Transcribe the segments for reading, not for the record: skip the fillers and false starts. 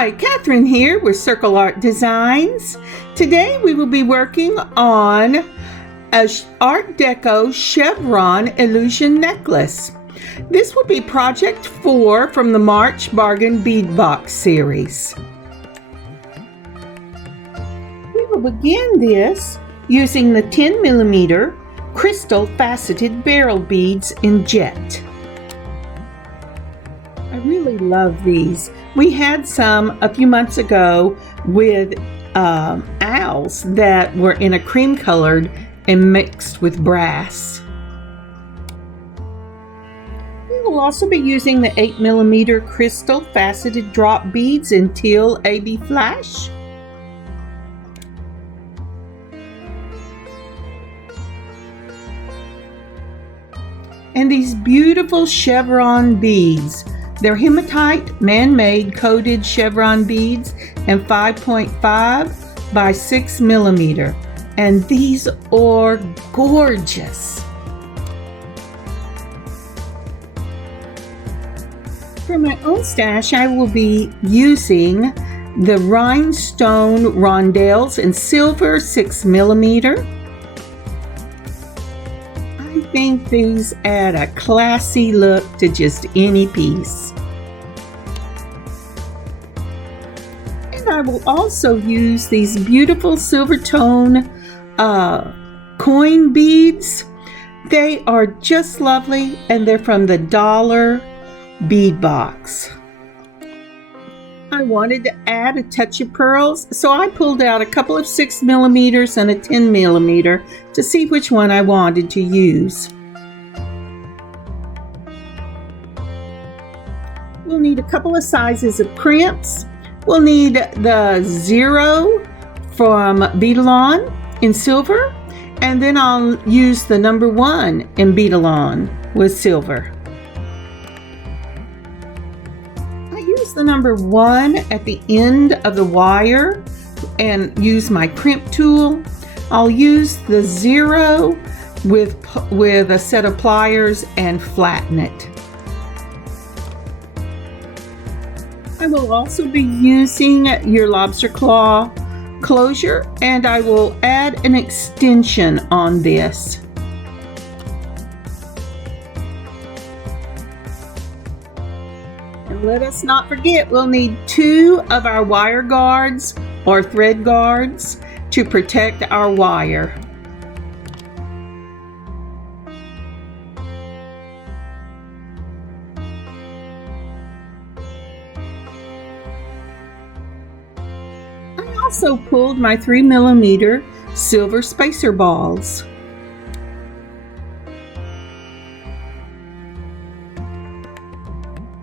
Hi, Catherine here with Circle Art Designs. Today we will be working on a Art Deco Chevron illusion necklace. This will be project 4 from the March Bargain Bead Box series. We will begin this using the 10mm crystal faceted barrel beads in jet. I really love these. We had some a few months ago with owls that were in a cream colored and mixed with brass. We will also be using the 8mm crystal faceted drop beads in teal AB flash. And these beautiful chevron beads. They're hematite, man-made coated chevron beads and 5.5 by 6mm. And these are gorgeous. For my own stash, I will be using the rhinestone rondelles in silver 6mm. I think these add a classy look to just any piece. And I will also use these beautiful silver tone coin beads. They are just lovely and they're from the Dollar Bead Box. I wanted to add a touch of pearls, so I pulled out a couple of 6mm and a 10mm to see which one I wanted to use. We'll need a couple of sizes of crimps. We'll need the 0 from Beadalon in silver, and then I'll use the number 1 in Beadalon with silver. The number 1 at the end of the wire and use my crimp tool. I'll use the 0 with a set of pliers and flatten it. I will also be using your lobster claw closure, and I will add an extension on this. Let us not forget, we'll need 2 of our wire guards or thread guards to protect our wire. I also pulled my 3mm silver spacer balls.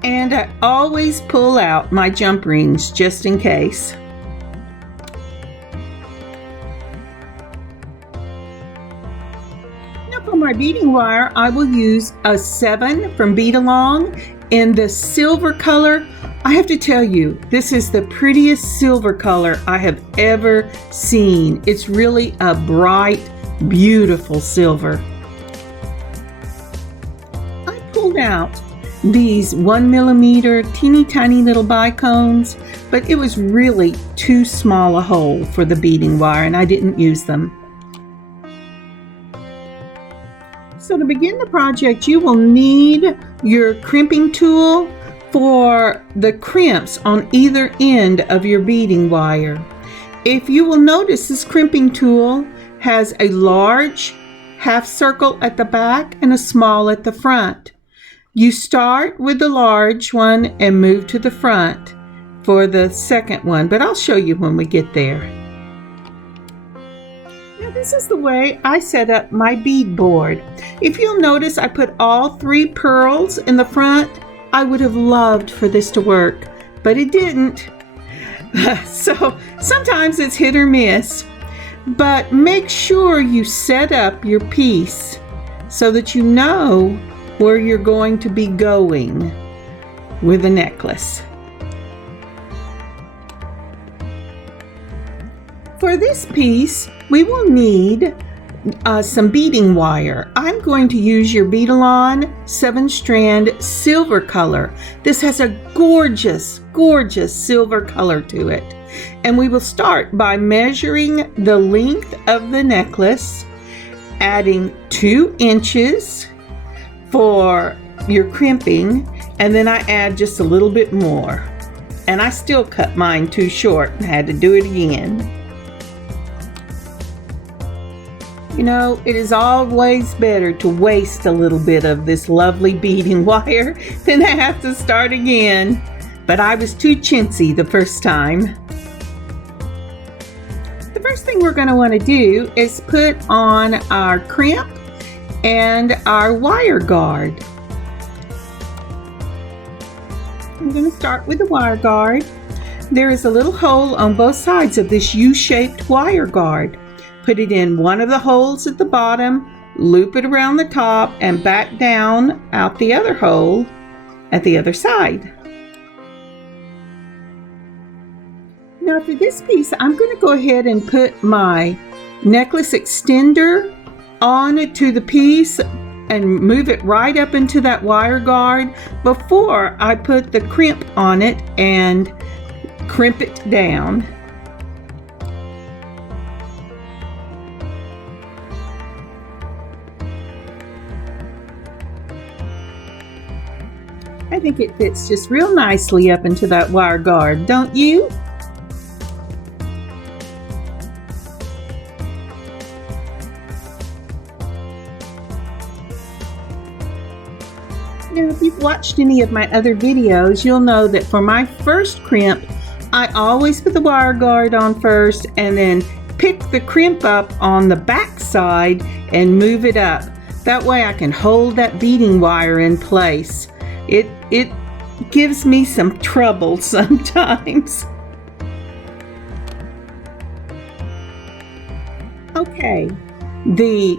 And I always pull out my jump rings just in case. Now for my beading wire, I will use a 7 from Beadalon in the silver color. I have to tell you, this is the prettiest silver color I have ever seen. It's really a bright, beautiful silver. I pulled out these 1mm teeny tiny little bicones, but it was really too small a hole for the beading wire and I didn't use them. So to begin the project, you will need your crimping tool for the crimps on either end of your beading wire. If you will notice, this crimping tool has a large half circle at the back and a small at the front. You start with the large one and move to the front for the second one, but I'll show you when we get there. Now this is the way I set up my bead board. If you'll notice, I put all 3 pearls in the front. I would have loved for this to work, but it didn't. So sometimes it's hit or miss, but make sure you set up your piece so that you know where you're going to be going with the necklace. For this piece, we will need some beading wire. I'm going to use your Beadalon 7-strand silver color. This has a gorgeous, gorgeous silver color to it. And we will start by measuring the length of the necklace, adding 2 inches for your crimping, and then I add just a little bit more. And I still cut mine too short and had to do it again. You know, it is always better to waste a little bit of this lovely beading wire than to have to start again. But I was too chintzy the first time. The first thing we're going to want to do is put on our crimp and our wire guard. I'm going to start with the wire guard. There is a little hole on both sides of this U-shaped wire guard. Put it in one of the holes at the bottom, loop it around the top, and back down out the other hole at the other side. Now for this piece, I'm going to go ahead and put my necklace extender onto the piece and move it right up into that wire guard before I put the crimp on it and crimp it down. I think it fits just real nicely up into that wire guard, don't you? Now, if you've watched any of my other videos, you'll know that for my first crimp, I always put the wire guard on first and then pick the crimp up on the back side and move it up. That way I can hold that beading wire in place. It gives me some trouble sometimes. Okay, the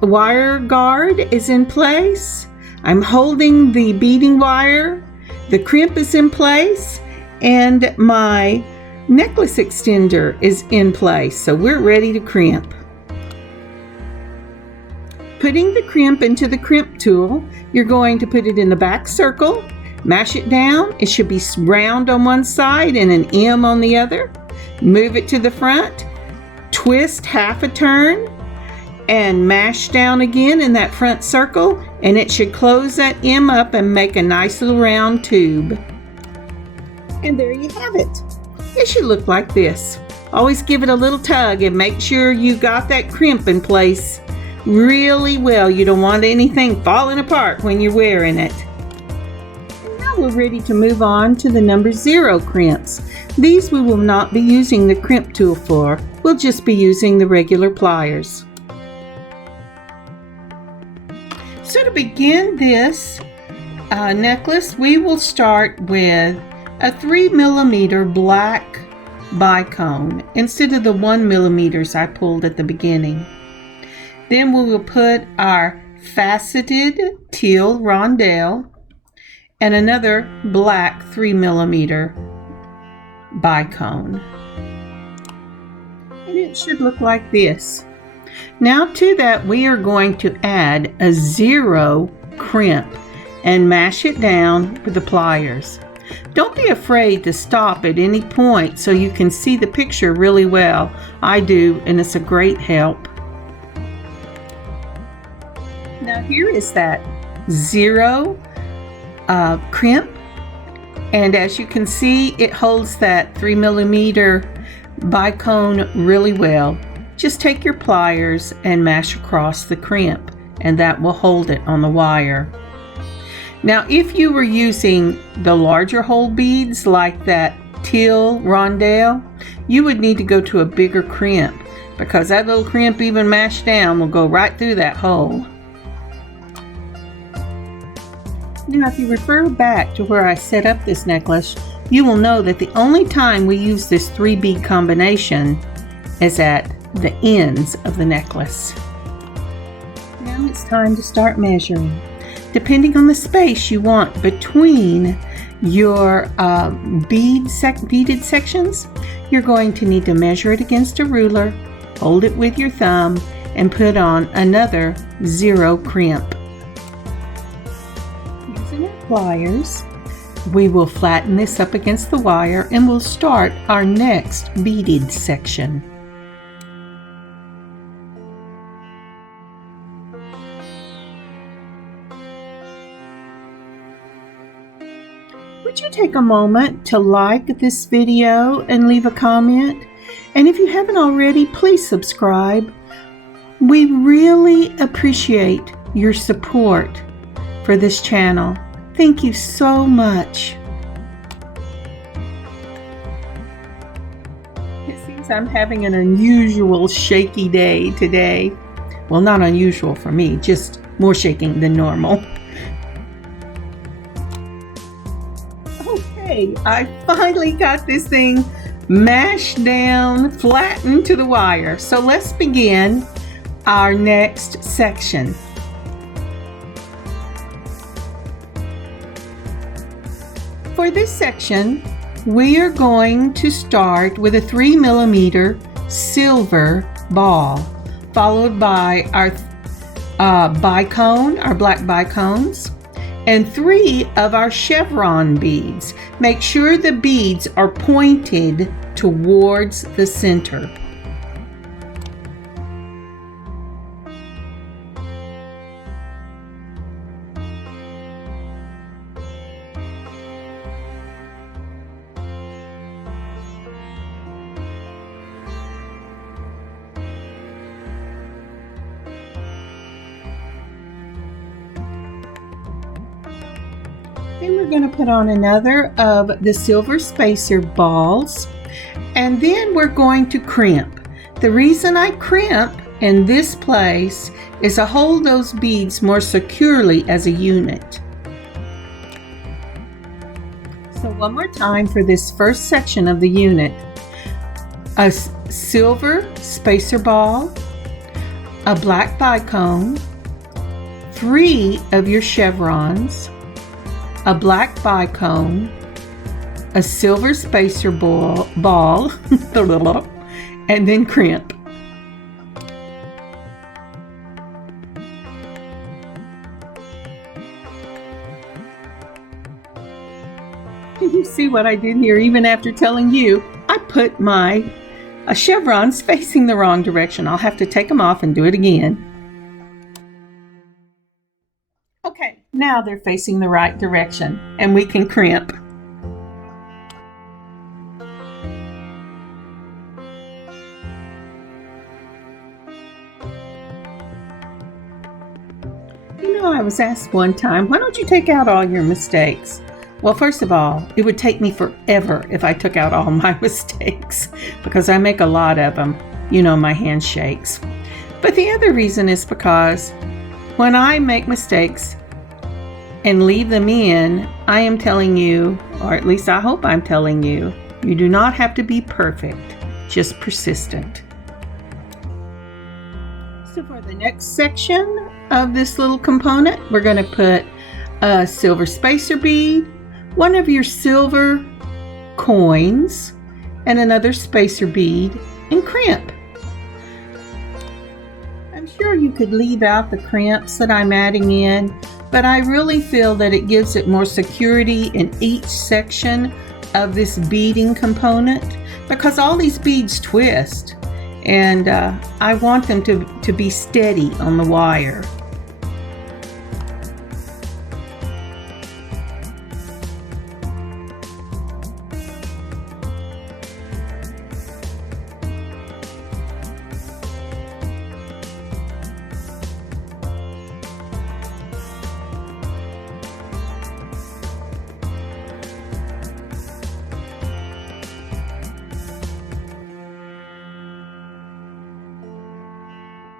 wire guard is in place. I'm holding the beading wire. The crimp is in place and my necklace extender is in place. So we're ready to crimp. Putting the crimp into the crimp tool, you're going to put it in the back circle, mash it down. It should be round on one side and an M on the other. Move it to the front, twist half a turn, and mash down again in that front circle, and it should close that M up and make a nice little round tube. And there you have it. It should look like this. Always give it a little tug and make sure you got that crimp in place really well. You don't want anything falling apart when you're wearing it. And now we're ready to move on to the number 0 crimps. These we will not be using the crimp tool for. We'll just be using the regular pliers. So to begin this necklace, we will start with a 3mm black bicone instead of the 1mm I pulled at the beginning. Then we will put our faceted teal rondelle and another black 3mm bicone. And it should look like this. Now to that we are going to add a 0 crimp and mash it down with the pliers. Don't be afraid to stop at any point so you can see the picture really well. I do, and it's a great help. Now here is that 0 crimp, and as you can see, it holds that 3mm bicone really well. Just take your pliers and mash across the crimp, and that will hold it on the wire. Now if you were using the larger hole beads like that teal rondelle, you would need to go to a bigger crimp, because that little crimp, even mashed down, will go right through that hole. Now if you refer back to where I set up this necklace, you will know that the only time we use this 3 bead combination is at the ends of the necklace. Now it's time to start measuring. Depending on the space you want between your beaded sections, you're going to need to measure it against a ruler, hold it with your thumb, and put on another 0 crimp. Using our pliers, we will flatten this up against the wire and we'll start our next beaded section. Would you take a moment to like this video and leave a comment? And if you haven't already, please subscribe. We really appreciate your support for this channel. Thank you so much. It seems I'm having an unusual shaky day today. Well, not unusual for me, just more shaking than normal. Okay, I finally got this thing mashed down, flattened to the wire. So let's begin our next section. For this section, we are going to start with a 3mm silver ball, followed by our bicone, our black bicones, and 3 of our chevron beads. Make sure the beads are pointed towards the center. Then we're going to put on another of the silver spacer balls, and then we're going to crimp. The reason I crimp in this place is to hold those beads more securely as a unit. So one more time for this first section of the unit. A silver spacer ball, a black bicone, 3 of your chevrons, a black bicone, a silver spacer ball, and then crimp. You see what I did here? Even after telling you, I put my chevrons facing the wrong direction. I'll have to take them off and do it again. Okay, now they're facing the right direction and we can crimp. You know, I was asked one time, why don't you take out all your mistakes? Well, first of all, it would take me forever if I took out all my mistakes because I make a lot of them. You know, my hand shakes. But the other reason is because when I make mistakes and leave them in, I am telling you, or at least I hope I'm telling you, you do not have to be perfect, just persistent. So for the next section of this little component, we're going to put a silver spacer bead, 1 of your silver coins, and another spacer bead, and crimp. I'm sure you could leave out the crimps that I'm adding in, but I really feel that it gives it more security in each section of this beading component because all these beads twist, and I want them to be steady on the wire.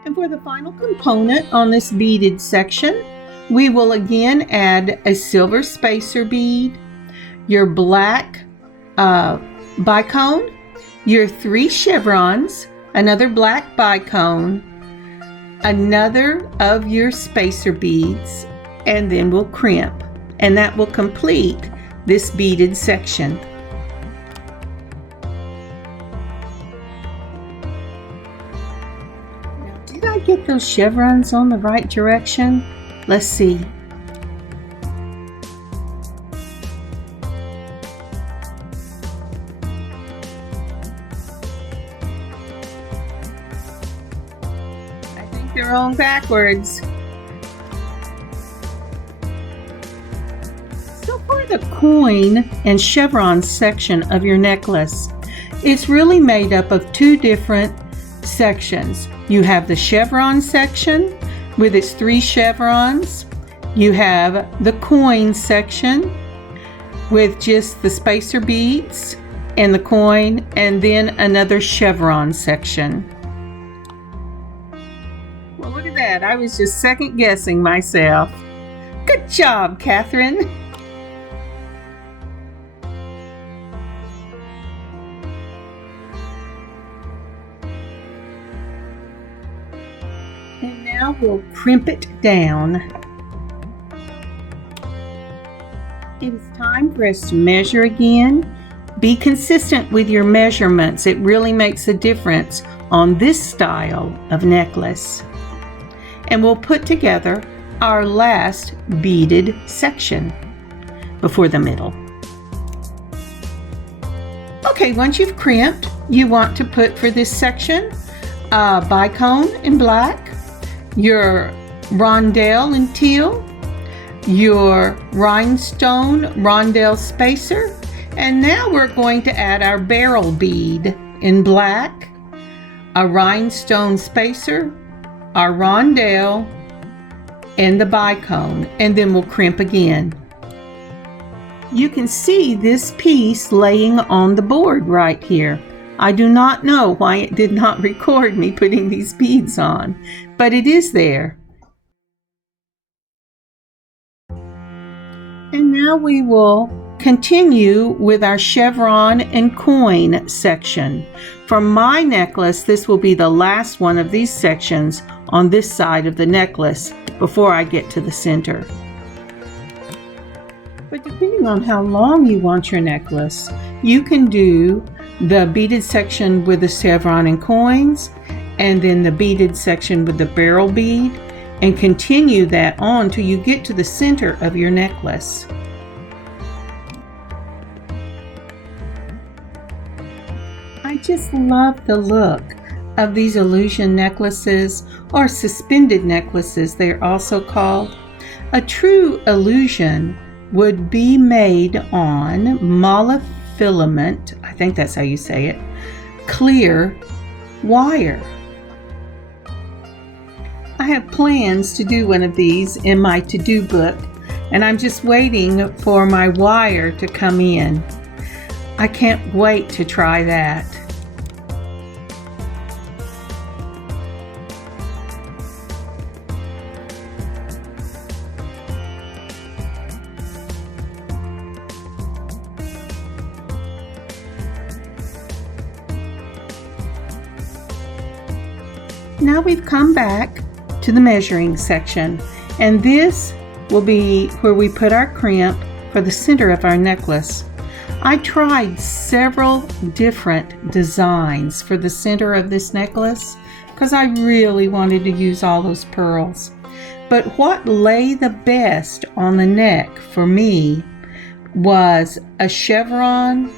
And for the final component on this beaded section, we will again add a silver spacer bead, your black bicone, your 3 chevrons, another black bicone, another of your spacer beads, and then we'll crimp. And that will complete this beaded section. get those chevrons on the right direction? Let's see. I think they're on backwards. So for the coin and chevron section of your necklace, it's really made up of two different sections. You have the chevron section with its 3 chevrons. You have the coin section with just the spacer beads and the coin, and then another chevron section. Well, look at that. I was just second guessing myself. Good job, Catherine. And now we'll crimp it down. It is time for us to measure again. Be consistent with your measurements. It really makes a difference on this style of necklace. And we'll put together our last beaded section before the middle. Okay, once you've crimped, you want to put for this section a bicone in black, your rondelle in teal, your rhinestone rondelle spacer, and now we're going to add our barrel bead in black, a rhinestone spacer, our rondelle, and the bicone, and then we'll crimp again. You can see this piece laying on the board right here. I do not know why it did not record me putting these beads on, but it is there. And now we will continue with our chevron and coin section. For my necklace, this will be the last one of these sections on this side of the necklace before I get to the center. But depending on how long you want your necklace, you can do the beaded section with the chevron and coins, and then the beaded section with the barrel bead, and continue that on till you get to the center of your necklace. I just love the look of these illusion necklaces, or suspended necklaces they're also called. A true illusion would be made on monofilament, I think that's how you say it, clear wire. I have plans to do one of these in my to-do book, and I'm just waiting for my wire to come in. I can't wait to try that. Now we've come back to the measuring section, and this will be where we put our crimp for the center of our necklace. I tried several different designs for the center of this necklace because I really wanted to use all those pearls. But what lay the best on the neck for me was a chevron,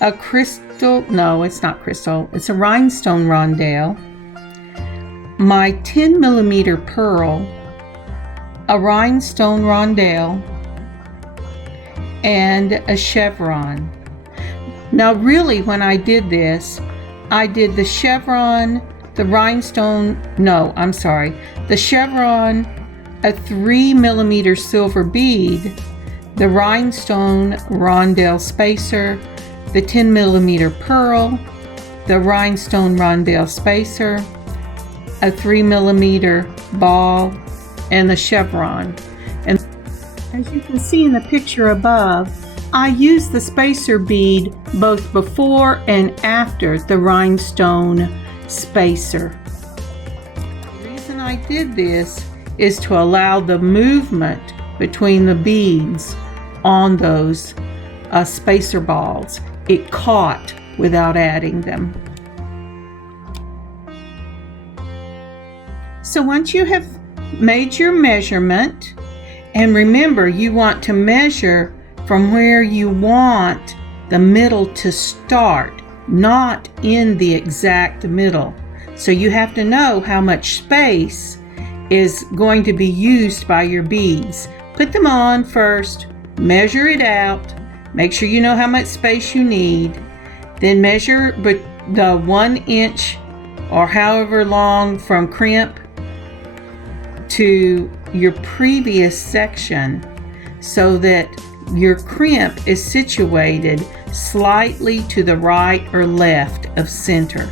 a crystal, no, it's not crystal, it's a rhinestone rondelle, my 10 millimeter pearl, a rhinestone rondelle, and a chevron. Now really when I did this, I did the chevron, the rhinestone, the chevron, a 3 millimeter silver bead, the rhinestone rondelle spacer, the 10 millimeter pearl, the rhinestone rondelle spacer, a 3 millimeter ball, and the chevron. And as you can see in the picture above, I used the spacer bead both before and after the rhinestone spacer. The reason I did this is to allow the movement between the beads on those spacer balls. It caught without adding them. So once you have made your measurement, and remember, you want to measure from where you want the middle to start, not in the exact middle. So you have to know how much space is going to be used by your beads. Put them on first, measure it out, make sure you know how much space you need, then measure the 1 inch or however long from crimp to your previous section so that your crimp is situated slightly to the right or left of center.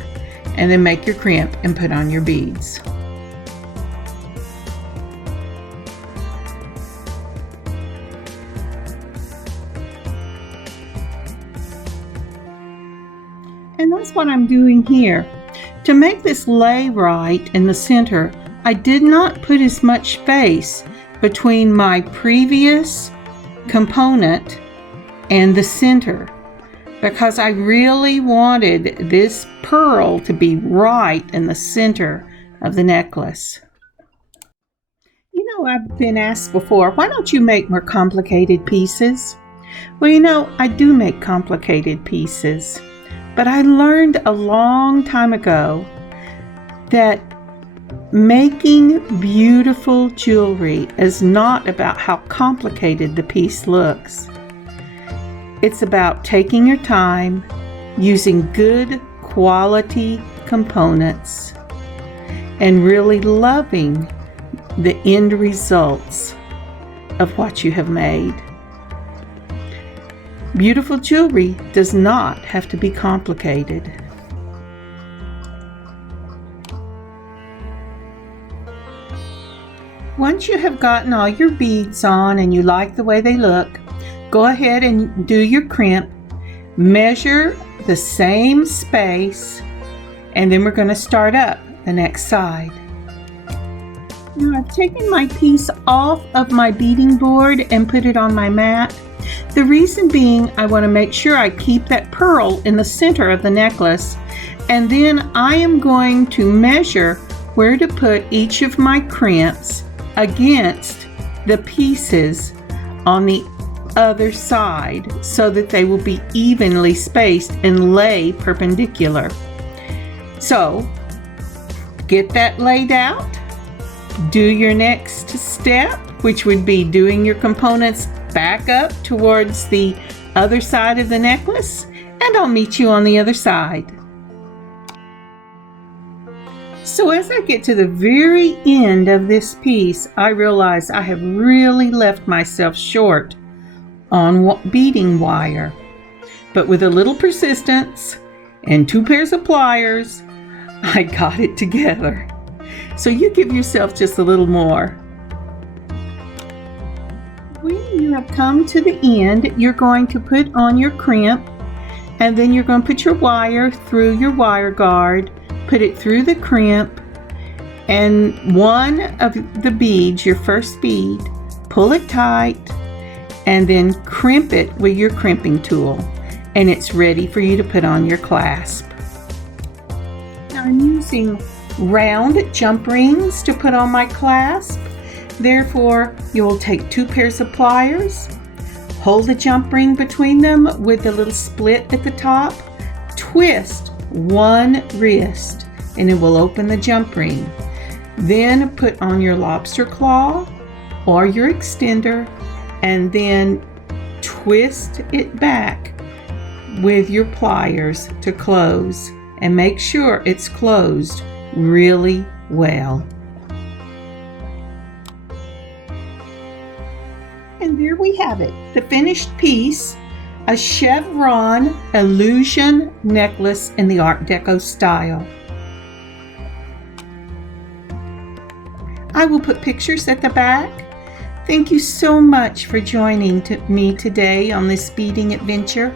And then make your crimp and put on your beads. And that's what I'm doing here. To make this lay right in the center, I did not put as much space between my previous component and the center, because I really wanted this pearl to be right in the center of the necklace. You know, I've been asked before, why don't you make more complicated pieces? Well, you know, I do make complicated pieces, but I learned a long time ago that making beautiful jewelry is not about how complicated the piece looks. It's about taking your time, using good quality components, and really loving the end results of what you have made. Beautiful jewelry does not have to be complicated. Once you have gotten all your beads on and you like the way they look, go ahead and do your crimp. Measure the same space, and then we're going to start up the next side. Now I've taken my piece off of my beading board and put it on my mat. The reason being, I want to make sure I keep that pearl in the center of the necklace, and then I am going to measure where to put each of my crimps against the pieces on the other side so that they will be evenly spaced and lay perpendicular. So get that laid out, do your next step, which would be doing your components back up towards the other side of the necklace, and I'll meet you on the other side. So as I get to the very end of this piece, I realize I have really left myself short on beading wire. But with a little persistence and 2 pairs of pliers, I got it together. So you give yourself just a little more. When you have come to the end, you're going to put on your crimp, and then you're going to put your wire through your wire guard, put it through the crimp, and one of the beads, your first bead, pull it tight, and then crimp it with your crimping tool, and it's ready for you to put on your clasp. Now I'm using round jump rings to put on my clasp. Therefore, you will take 2 pairs of pliers, hold the jump ring between them with a little split at the top, twist one wrist, and it will open the jump ring. Then put on your lobster claw or your extender, and then twist it back with your pliers to close, and make sure it's closed really well. And there we have it, the finished piece, a chevron illusion necklace in the Art Deco style. I will put pictures at the back. Thank you so much for joining me today on this beading adventure.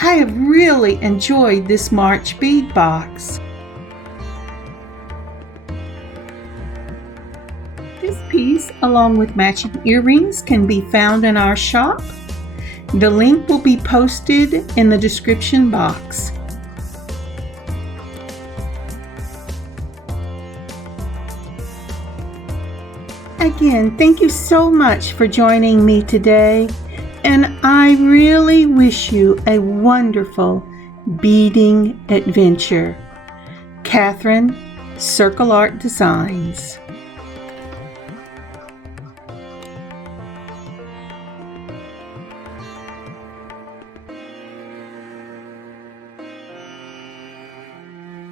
I have really enjoyed this March bead box. This piece, along with matching earrings, can be found in our shop. The link will be posted in the description box. Again, thank you so much for joining me today, and I really wish you a wonderful beading adventure. Catherine, Circle Art Designs.